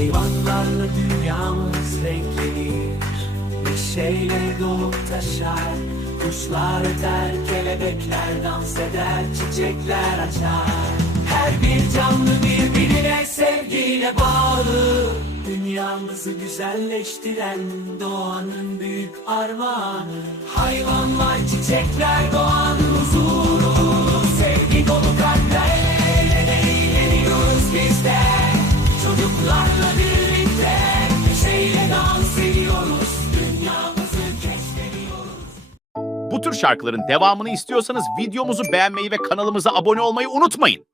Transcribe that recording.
Hayvanlarla dünyamız renklenir, neşeyle dolup taşar. Kuşlar öter, kelebekler dans eder, çiçekler açar. Her bir canlı birbirine sevgiyle bağlı. Dünyamızı güzelleştiren doğanın büyük armağanı. Hayvanlar, çiçekler, doğanın huzuru. Sevgi dolu kalplerle eğleniyoruz biz de. Çocuklarla birlikte neşeyle dans ediyoruz. Dünyamızı keşfediyoruz. Bu tür şarkıların devamını istiyorsanız videomuzu beğenmeyi ve kanalımıza abone olmayı unutmayın.